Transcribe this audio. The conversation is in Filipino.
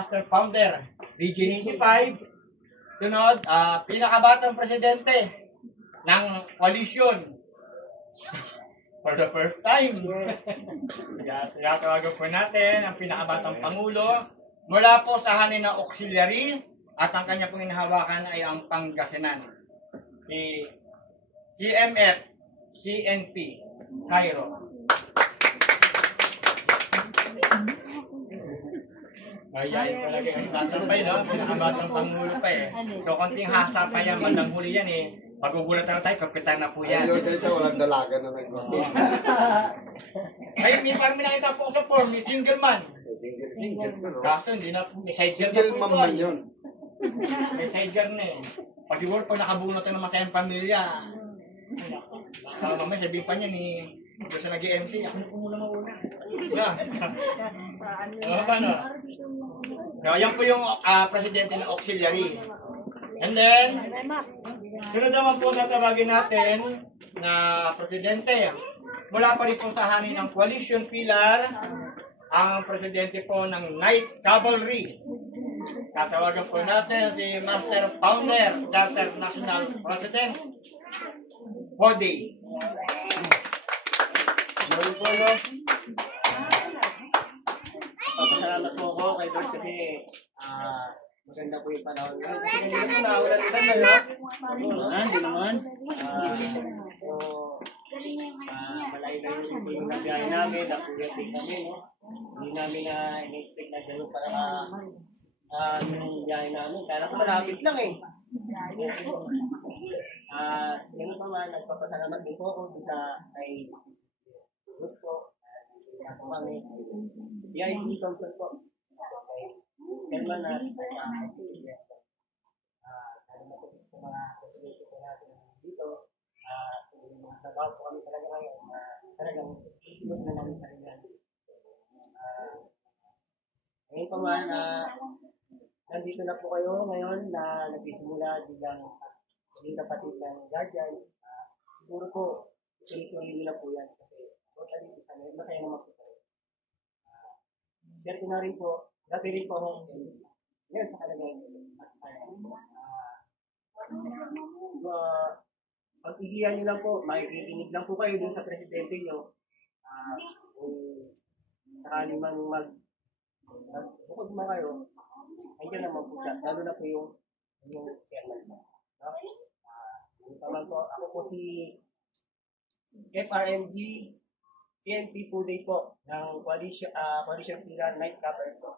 Master Founder, Region 85. Sunod, pinakabatang presidente ng coalition. For the first time. Tinatawagan po natin ang pinakabatang Pangulo mula po sa hanin ng auxiliary at ang kanya pong hinahawakan ay ang Pangasinan. Si CMF CNP Cairo. Mayayain ko lagi ang tatapay, no? Pinakabatang Pangulo pa eh. So, konting hasa pa yan, bandang huli yan eh. Magugulat na tayo, kapitan na po yan. Ayun sa ito, walang dalaga na nagbato. Ay, may parang minakita po sa form, may single man. Single man. Kaso, hindi na po, may sidecar na Single po man ito. man yun. May sidecar na eh. Pag siguro, pag nakabunot ng masayang pamilya, mamaya sabihin pa niya ni doon sa nag-MC, ako na po muna mauna. Paano? So, yan po yung presidente ng auxiliary. And then, sunod naman po tatawagin natin na presidente. Mula pa rin po sa hanin ng coalition pillar, ang presidente po ng Night Cavalry. Tatawagan po natin si Master Founder, Charter National President, Body. Morning po, no? Papasalamat po ako kay Lord kasi maganda po yung panahon ngayon. Kasi kanina po naulan-ulan na, no? Hindi naman. Malayo-layo po yung nagbiyahe namin, nakuyatik kami, no? Hindi namin na in-expect na gano'n para yung biyahe namin. Kaya malapit lang eh. Ganun pa man, nagpapasalamat din po ako sa kay gusto ako kami CID Thompson po Kelman at sana po sa mga kasilito po natin dito yung mga trabaho po kami talaga ngayon talagang ilos na namin sa rin ngayon pa man nandito na po kayo ngayon na nagsisimula bilang hindi kapatid ng guardians siguro po tuloy-tuloy nila po yan masaya naman po tayo. Share ko na rin po, dati rin po akong yan sa kalagayan pag-igihan nyo lang po, makikinig lang po kayo dun sa presidente nyo kung sakali man magbukod man kayo, ayun naman po siya, lalo na po yung chairman mo. Po, ako po si FRMG CNP Puday po ng Coalition Pillar Night Cover po.